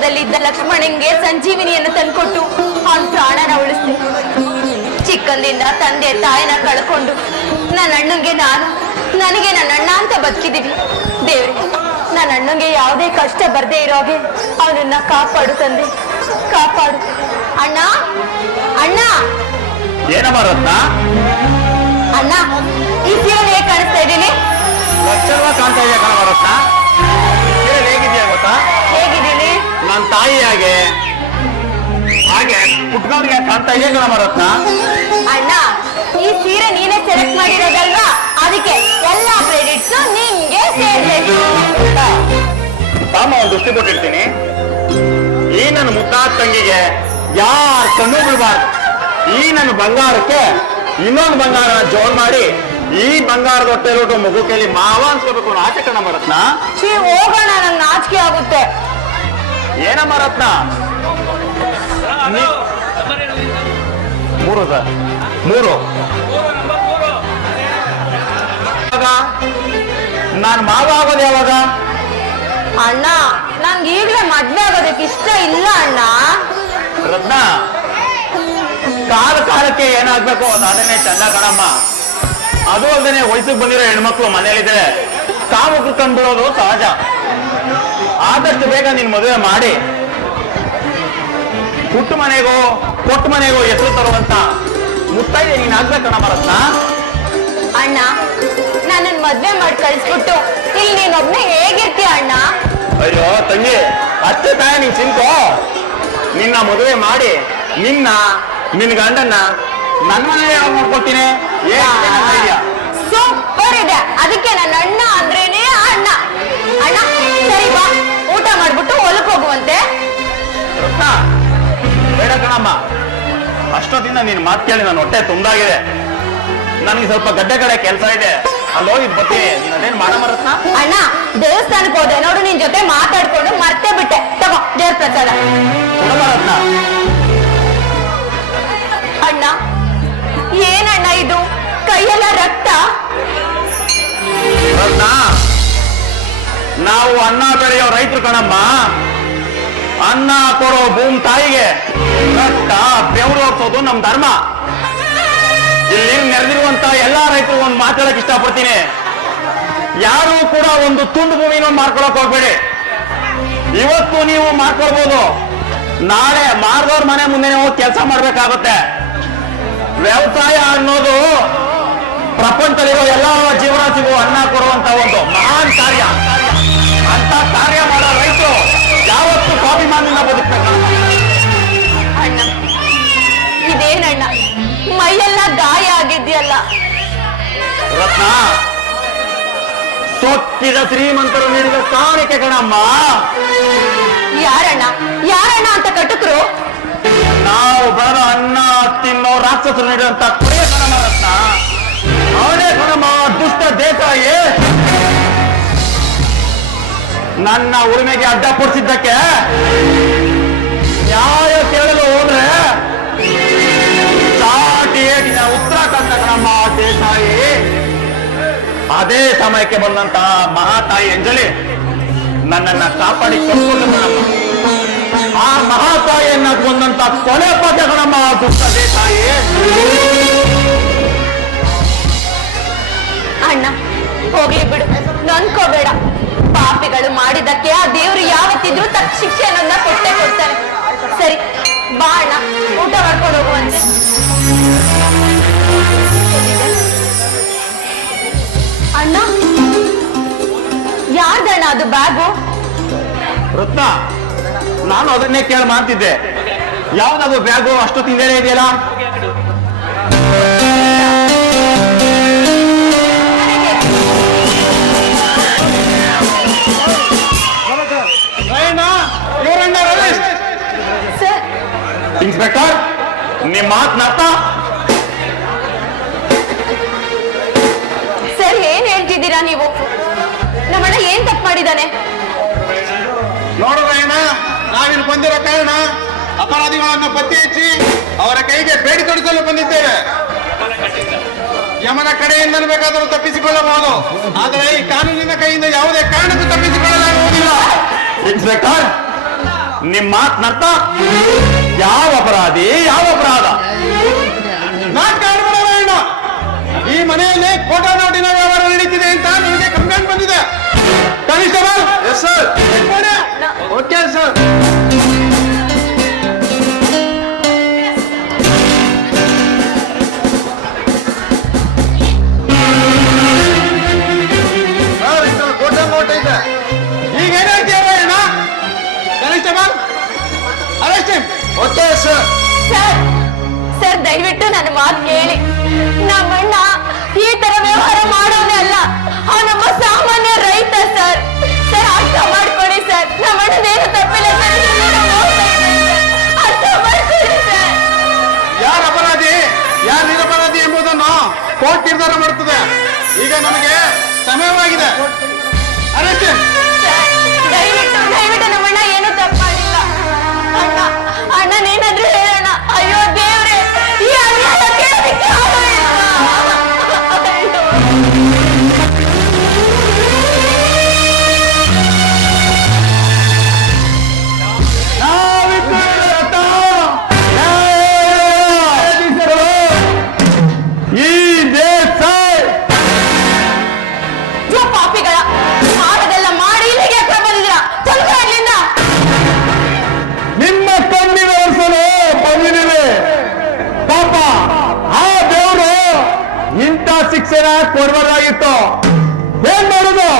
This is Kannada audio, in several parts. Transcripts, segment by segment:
ಕಷ್ಟದಲ್ಲಿದ್ದ ಲಕ್ಷ್ಮಣಂಗೆ ಸಂಜೀವಿನಿಯನ್ನು ತಂದುಕೊಟ್ಟು ಅವನ ಪ್ರಾಣನ ಉಳಿಸಿದೆ. ಚಿಕ್ಕಂದಿಂದ ತಂದೆ ತಾಯಿನ ಕಳ್ಕೊಂಡು ನನ್ನ ಅಣ್ಣಂಗೆ ನಾನು ನನಗೆ ನನ್ನ ಅಣ್ಣ ಅಂತ ಬದುಕಿದೀವಿ ದೇವ್ರೆ ನನ್ನ ಅಣ್ಣಂಗೆ ಯಾವುದೇ ಕಷ್ಟ ಬರ್ದೇ ಇರೋ ಹಾಗೆ ಅವನನ್ನ ಕಾಪಾಡು ತಂದೆ ಕಾಪಾಡು. ಅಣ್ಣ ಅಣ್ಣ. ಏನಮ್ಮ ರತ್ನ? ಅಣ್ಣ ಈ ಜೀವನ ಹೇಗೆ ಕಾಣಿಸ್ತಾ ಇದ್ದೀನಿ ಲಕ್ಷಣವಾಗಿ ಕಾಣ್ತಾ ಇದೆಯಾ ಕಣವ ರತ್ನ? ಸೀರೆ ಹೇಗಿದೆಯಾ ಗೊತ್ತಾ? ನನ್ನ ತಾಯಿ ಹಾಗೆ. ಹಾಗೆ ಪುಟ್ಕವ್ರಿಗೆ ಕಾಣ್ತಾ ಇದೆಯಾ ಕಣವ ರತ್ನ? ಅಣ್ಣ ಈ ಸೀರೆ ನೀನೇ ಸೆಲೆಕ್ಟ್ ಮಾಡಿರೋದಲ್ವಾ? ಅದಕ್ಕೆ ಎಲ್ಲಾ ಕ್ರೆಡಿಟ್ಸ್ ನಿಮ್ಗೆ ಸೇರ್ಬೇಕು. ತಾಮ ಒಂದು ದೃಷ್ಟಿ ಕೊಟ್ಟಿರ್ತೀನಿ. ಈ ನನ್ನ ಮುದ್ದಾದ ತಂಗಿಗೆ ಯಾರ ಕಣ್ಣು ಬಿಡಬಾರ್ದು ಈ ನನ್ನ ಬಂಗಾರಕ್ಕೆ ಇನ್ನೊಂದು ಬಂಗಾರ ಜೋನ್ ಮಾಡಿ ಈ ಬಂಗಾರದ ಹೊಟ್ಟೆ ಮಗು ಕೇಳಿ ಮಾವ ಅನ್ಸ್ಕೋಬೇಕು ಆಚೆ ಕಣ ಬರತ್ನ ಹೋಗೋಣ ನನ್ನ ನಾಚಿಕೆ ಆಗುತ್ತೆ. ಏನಮ್ಮ ರತ್ನ? ಮೂರು ಸರ್ ಮೂರು. ನಾನು ಮಾವ ಆಗೋದು ಯಾವಾಗ? ಅಣ್ಣ ನಂಗೆ ಈಗಲೇ ಮದ್ವೆ ಆಗೋದಕ್ಕೆ ಇಷ್ಟ ಇಲ್ಲ ಅಣ್ಣ. ರತ್ನ ಕಾಲ ಕಾಲಕ್ಕೆ ಏನಾಗ್ಬೇಕು? ಅದನ್ನೇ ಚಂದ ಕಣಮ್ಮ. ಅದು ಅಲ್ಲದೆ ವಯಸ್ಸಿಗೆ ಬಂದಿರೋ ಹೆಣ್ಮಕ್ಳು ಮನೇಲಿದೆ ಕಾಮಕ್ಕೆ ಕಂಡ್ಬಿಡೋದು ಸಹಜ. ಆದಷ್ಟು ಬೇಗ ನೀನ್ ಮದುವೆ ಮಾಡಿ. ಹುಟ್ಟು ಮನೆಗೋ ಕೊಟ್ಟು ಮನೆಗೋ ಹೆಸರು ತರುವಂತ ಮುತ್ತೈದೆ ನೀನ್ ಆಗ್ಬೇಕಣ ರತ್ನ ಅಣ್ಣ ನನ್ನ ಮದ್ವೆ ಮಾಡಿ ಕಳಿಸ್ಬಿಟ್ಟು ಇಲ್ಲಿ ನೀನೊಬ್ನೇ ಹೇಗಿರ್ತೀಯ ಅಣ್ಣ? ಅಯ್ಯೋ ತಂಗಿ ಅತ್ತೆ ತಾಯಿ ನೀನ್ ಚಿಂತೋ? ನಿನ್ನ ಮದುವೆ ಮಾಡಿ ನಿನ್ನ ನಿನ್ ಗಂಡನ್ನ ನನ್ನ ಮನೆ ಏನ್ ಸೂಪರ್ ಇದೆ. ಅದಕ್ಕೆ ನನ್ನ ಅಣ್ಣ ಅಂದ್ರೇನೆ ಅಣ್ಣ. ಅಣ್ಣ ಹೋಗುವಂತೆ ರತ್ನ ಬೇಡ ಕಣಮ್ಮ. ಅಷ್ಟೊತ್ತಿಂದ ನೀನ್ ಮಾತು ಕೇಳಿ ನಾನು ಹೊಟ್ಟೆ ತುಂಬಾಗಿದೆ ನನಗೆ ಸ್ವಲ್ಪ ಗಡ್ಡೆ ಕಡೆ ಕೆಲಸ ಇದೆ. ಅಲ್ಲಿ ಹೋಗಿ ಬರ್ತೀನಿ. ನೀನ್ ಅದೇನ್ ಮಾಡಮ್ಮ ರತ್ನ? ಅಣ್ಣ ದೇವಸ್ಥಾನಕ್ಕೆ ಹೋದೆ. ನೋಡು ನಿನ್ ಜೊತೆ ಮಾತಾಡ್ಕೊಂಡು ಮರ್ತೇ ಬಿಟ್ಟೆ. ತಗೋ ದೇವ್ರ ಪ್ರಸಾದ. ಕೊಡಮ್ಮ ರತ್ನ. ಅಣ್ಣ ಏನಣ್ಣ ಇದು? ಕೈಯೆಲ್ಲ ರಕ್ತ? ರತ್ನ ನಾವು ಅನ್ನ ಬೆಳೆಯೋ ರೈತರು ಕಣಮ್ಮ. ಅನ್ನ ಕೊಡೋ ಭೂಮಿ ತಾಯಿಗೆ ರಕ್ತ ಬೆವರು ಹೋಗ್ಸೋದು ನಮ್ ಧರ್ಮ. ಇಲ್ಲಿ ನೆರೆದಿರುವಂತ ಎಲ್ಲಾ ರೈತರು ಒಂದು ಮಾತಾಡಕ್ ಇಷ್ಟಪಡ್ತೀನಿ. ಯಾರು ಕೂಡ ಒಂದು ತುಂಡು ಭೂಮಿನ ಮಾಡ್ಕೊಳಕ್ ಹೋಗ್ಬೇಡಿ. ಇವತ್ತು ನೀವು ಮಾಡ್ಕೊಳ್ಬೋದು ನಾಳೆ ಮಾರ್ದವ್ರ ಮನೆ ಮುಂದೆ ಹೋಗಿ ಕೆಲಸ ಮಾಡ್ಬೇಕಾಗುತ್ತೆ. ವ್ಯವಸಾಯ ಅನ್ನೋದು ಪ್ರಪಂಚದಲ್ಲಿರೋ ಎಲ್ಲ ರತ್ನ. ಸೊಕ್ಕಿದ ಶ್ರೀಮಂತರು ನೀಡಿದ ಕಾಣಿಕೆ ಕಣಮ್ಮ. ಯಾರಣ್ಣ? ಯಾರಣ್ಣ ಅಂತ ಕಟುಕರು? ನಾವು ಬರ ಅನ್ನ ತಿನ್ನೋ ರಾಕ್ಷಸರು ನೀಡುವಂತ ಕೊನೆಯ ಕಣಮ್ಮ ರತ್ನ. ಅವನೇ ಕಣಮ್ಮ ದುಷ್ಟ ದೇಸಾಯಿ. ನನ್ನ ಉಳಿಮೆಗೆ ಅಡ್ಡಪಡಿಸಿದ್ದಕ್ಕೆ ನ್ಯಾಯ ಕೇಳಲು ಅದೇ ಸಮಯಕ್ಕೆ ಬಂದಂತಹ ಮಹಾತಾಯಿ ಅಂಜಲಿ ನನ್ನನ್ನ ಕಾಪಾಡಿ ಆ ಮಹಾತಾಯಿಯನ್ನ ಕೊಂದಂತ ಕೊಲೆ ಪದಗಳಮ್ಮ ದುಷ್ಟ ತಾಯಿ. ಅಣ್ಣ, ಹೋಗ್ಲಿ ಬಿಡು. ನನ್ಕೋಬೇಡ ಪಾಪಿಗಳು ಮಾಡಿದ್ದಕ್ಕೆ ಆ ದೇವರು ಯಾವತ್ತಿದ್ರು ತಕ್ಕ ಶಿಕ್ಷೆ ರತ್ನ ನಾನು ಅದನ್ನೇ ಕೇಳಿ ಮಾಡ್ತಿದ್ದೆ. ಯಾವ್ದದು ಬ್ಯಾಗು ಅಷ್ಟು ತಿಂದೇನೆ ಇದೆಯಲ್ಲ? ಸರ್. ಇನ್ಸ್ಪೆಕ್ಟರ್ ನಿಮ್ ಮಾತನ್ನ ಸರ್ ಏನ್ ಹೇಳ್ತಿದ್ದೀರಾ ನೀವು? ನಮ್ಮಣ್ಣ ಏನ್ ತಪ್ಪು ಮಾಡಿದಾನೆ ನಾವಿಲ್ಲಿ ಬಂದಿರೋ ಕಾರಣ ಅಪರಾಧಿಗಳನ್ನು ಪತ್ತೆ ಹಚ್ಚಿ ಅವರ ಕೈಗೆ ಬೇಡಿ ತೊಡಿಸಲು ಬಂದಿದ್ದೇವೆ. ಯಮನ ಕಡೆಯಿಂದ ಬೇಕಾದರೂ ತಪ್ಪಿಸಿಕೊಳ್ಳಬಹುದು. ಆದರೆ ಈ ಕಾನೂನಿನ ಕೈಯಿಂದ ಯಾವುದೇ ಕಾರಣಕ್ಕೂ ತಪ್ಪಿಸಿಕೊಳ್ಳಲಾಗುವುದಿಲ್ಲ. ಇನ್ಸ್ಪೆಕ್ಟರ್ ನಿಮ್ಮ ಮಾತನರ್ಥ ಯಾವ ಅಪರಾಧಿ ಯಾವ ಅಪರಾಧ? ದಯವಿಟ್ಟು ನನ್ನ ಮಾತು ಕೇಳಿ. ನಮ್ಮಣ್ಣ ಈ ತರ ವ್ಯವಹಾರ ಮಾಡೋನೇ ಅಲ್ಲ. ಅವನೊಬ್ಬ ಸಾಮಾನ್ಯ ರೈತ ಸರ್. ಸರ್ ಅರ್ಥ ಮಾಡ್ಕೊಡಿ ಸರ್. ನಮ್ಮಣ್ಣನೇನು ತಪ್ಪಿಲ್ಲ ಯಾರ ಅಪರಾಧಿ? ಯಾರ ನಿರಪರಾಧಿ ಎಂಬುದನ್ನು ಕೋರ್ಟ್ ನಿರ್ಧಾರ ಮಾಡುತ್ತದೆ. ಈಗ ನಮಗೆ ಸಮಯವಾಗಿದೆ. ಅರೆಸ್ಟ್ ದಯವಿಟ್ಟು ದಯವಿಟ್ಟು ನಮ್ಮಣ್ಣ ಏನು ತಪ್ಪು ಶಿಕ್ಷಣ ಕೊಡಬಾರ್ದಾಗಿತ್ತು. ಏನ್ ಮಾಡುದು?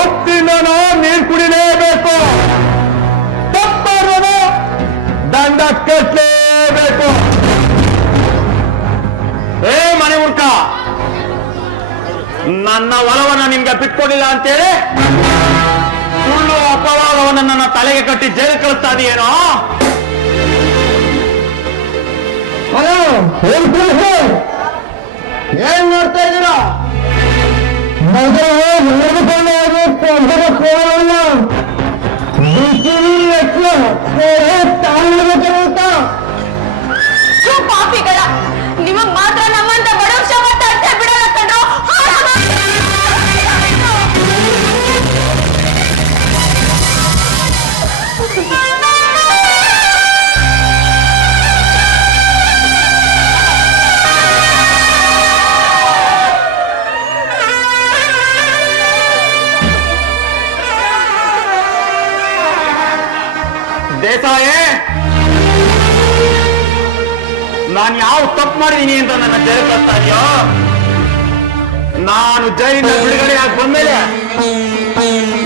ಒತ್ತಿಂದನೋ ನೀರು ಕುಡಿಲೇಬೇಕು. ತಪ್ಪಾರೋನು ದಂಡ ಕಟ್ಟಲೇಬೇಕು ಏ ಮನೆ ಹುಡ್ಕ, ನನ್ನ ಹೊಲವನ್ನ ನಿಮ್ಗೆ ಬಿಟ್ಕೊಂಡಿಲ್ಲ ಅಂತೇಳಿ? ಸುಳ್ಳು ಅಪವಾದವನ್ನು ನನ್ನ ತಲೆಗೆ ಕಟ್ಟಿ ಜೈಲು ಕಳಿಸ್ತಾ ಇದೆಯೇನೋ? ಏನ್ ನೋಡ್ತಾ ಇದ್ದೀರಾ? ಮೊದಲು ನಡೆದುಕೊಂಡು ಹೋಗಬೇಕು ಅದರ ಕೋಲವನ್ನು ಥು, ದೇಸಾಯೇ! ನಾನು ಯಾವ ತಪ್ಪು ಮಾಡಿದೀನಿ ಅಂತ ನನ್ನ ಜೈಲು ಕಳಿಸ್ತಾ ಇದೆಯೋ? ನಾನು ಜೈಲಿಂದ ಬಿಡುಗಡೆ ಆಗಿ ಬಂದ್ಮೇಲೆ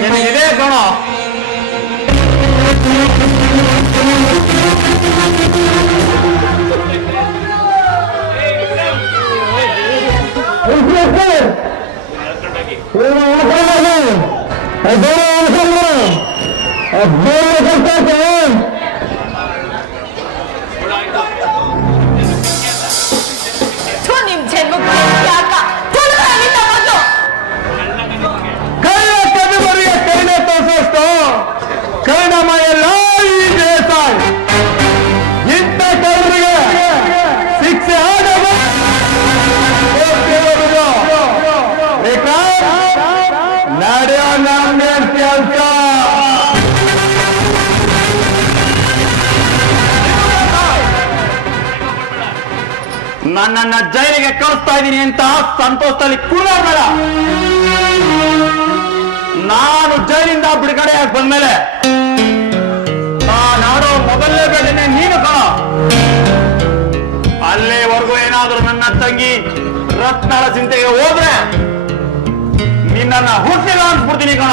ನಿನಗಿದೆ ಕಣೋ ಥು, ನನ್ನನ್ನ ಜೈಲಿಗೆ ಕಳಿಸ್ತಾ ಇದ್ದೀನಿ ಅಂತ ಸಂತೋಷದಲ್ಲಿ ಕೂಡ ನಾನು ಜೈಲಿಂದ ಬಿಡುಗಡೆಯಾಗಿ ಬಂದ್ಮೇಲೆ ನಾನಾಡೋ ಮೊದಲನೇ ಬೇಡನೆ ನೀನು ಕಣ. ಅಲ್ಲೇವರೆಗೂ ಏನಾದ್ರೂ ನನ್ನ ತಂಗಿ ರತ್ನಳ ಚಿಂತೆಗೆ ಹೋದ್ರೆ ನಿನ್ನ ಹುಟ್ಟಿಲ್ಲ ಅನ್ಸ್ಬಿಡ್ತೀನಿ ಕಣ.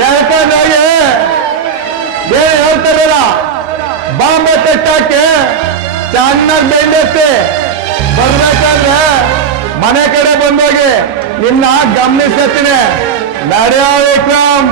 ಯಾಕಂದ್ರೆ ಬೇರೆ ಹೇಳ್ತಾರಲ್ಲ ಬಾಂಬೆ ಕಟ್ಟಕ್ಕೆ ಚೆನ್ನಾಗಿ ಬೆಂಡತ್ತೆ. ಬರ್ಬೇಕಂದ್ರೆ ಮನೆ ಕಡೆ ಬಂದೋಗಿ ನಿನ್ನ ಗಮನಿಸ್ತೀನಿ ನಡೆಯೋ ವಿಕ್ರಮ್.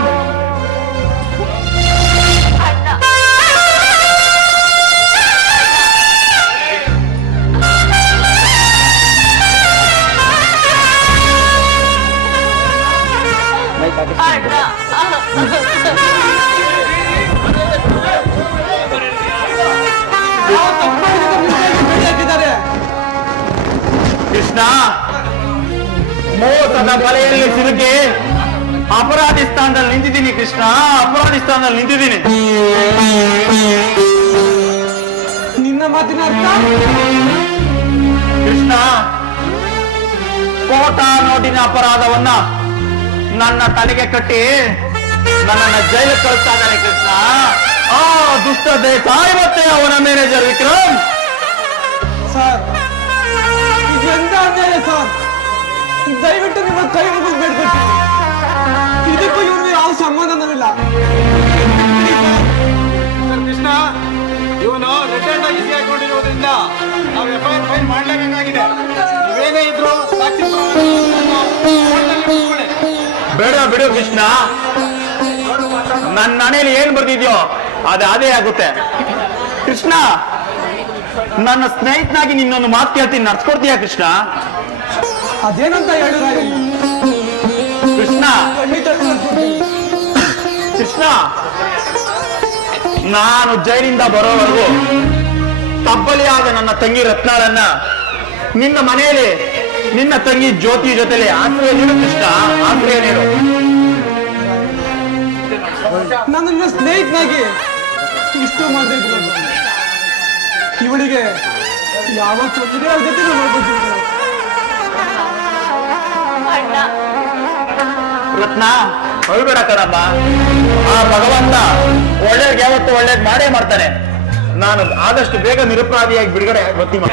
ಕೃಷ್ಣ ಮೋಸದ ಬಲೆಯಲ್ಲಿ ಸಿಲುಕಿ ಅಪರಾಧಿ ಸ್ಥಾನದಲ್ಲಿ ನಿಂತಿದ್ದೀನಿ ಕೃಷ್ಣ ಅಪರಾಧಿ ಸ್ಥಾನದಲ್ಲಿ ನಿಂತಿದ್ದೀನಿ. ನಿನ್ನ ಮಾತಿನ ಅರ್ಥ? ಕೃಷ್ಣ ಕೋಟಾ ನೋಟಿನ ಅಪರಾಧವನ್ನ ನನ್ನ ತಲೆಗೆ ಕಟ್ಟಿ ನನ್ನನ್ನ ಜೈಲು ಕಳಿಸ್ತಾ ಇದ್ದಾನೆ ಕೃಷ್ಣ. ಆ ದುಷ್ಟ ದೇಸಾಯಿ ಮತ್ತೆ ಅವನ ಮ್ಯಾನೇಜರ್ ವಿಕ್ರಮ್. ಸರ್ ಇದು ಎಂತ ಅನ್ಯಾಯ ಸರ್? ದಯವಿಟ್ಟು ನಿಮ್ಮ ಕೈ ಮುಗಿಸ್ಬೇಕು ಇದಕ್ಕೂ ಇವ್ರಿಗೆ ಯಾವ ಸಂಬಂಧನೂ ಇಲ್ಲ. ಸರ್ ಕೃಷ್ಣ ಇವನು ರಿಟರ್ನ್ ಆಗಿ ಹಾಕೊಂಡಿರೋದ್ರಿಂದ ನಾವು ಎಫ್ ಐ ಆರ್ ಫೈಲ್ ಮಾಡಲೇಬೇಕಾಗಿದೆ. ನೀವೇನೇ ಇದ್ರು ಸಾಕ್ಷಿ. ಬೇಡ ಬಿಡು ಕೃಷ್ಣ. ನನ್ನ ಮನೇಲಿ ಏನ್ ಬರ್ದಿದ್ಯೋ ಅದು ಅದೇ ಆಗುತ್ತೆ. ಕೃಷ್ಣ ನನ್ನ ಸ್ನೇಹಿತನಾಗಿ ನಿನ್ನೊಂದು ಮಾತು ಕೇಳ್ತೀನಿ. ನಡ್ಸ್ಕೊಡ್ತೀಯ ಕೃಷ್ಣ? ಅದೇನಂತ ಹೇಳು ಕೃಷ್ಣ. ಕೃಷ್ಣ ನಾನು ಜೈಲಿಂದ ಬರೋವರೆಗೂ ತಬ್ಬಲಿಯಾದ ನನ್ನ ತಂಗಿ ರತ್ನಾಳನ್ನ ನಿನ್ನ ಮನೆಯಲ್ಲಿ ನಿನ್ನ ತಂಗಿ ಜ್ಯೋತಿ ಜೊತೆಲಿ ಆಶ್ರಯ ನೀಡು ಕೃಷ್ಣ. ಆಶ್ರಯ ನೀಡು. ನನ್ನನ್ನ ಸ್ನೇಹಿತನಾಗಿ ಇಷ್ಟು ಮಾಡಿದ್ರು ಇವಳಿಗೆ ಯಾವ ತೊಂದರೆ ಆಗತ್ತೆ ಮಾಡ್ಕೊತೀನಿ ಅಣ್ಣ ರತ್ನ ಅಳ್ಬೇಡ ಕಣಮ್ಮ. ಆ ಭಗವಂತ ಒಳ್ಳೇದ್ ಯಾವತ್ತು ಒಳ್ಳೇದ್ ಮಾಡೇ ಮಾಡ್ತಾನೆ. ನಾನು ಆದಷ್ಟು ಬೇಗ ನಿರುಪರಾಧಿಯಾಗಿ ಬಿಡುಗಡೆ ಬರ್ತೀನಿ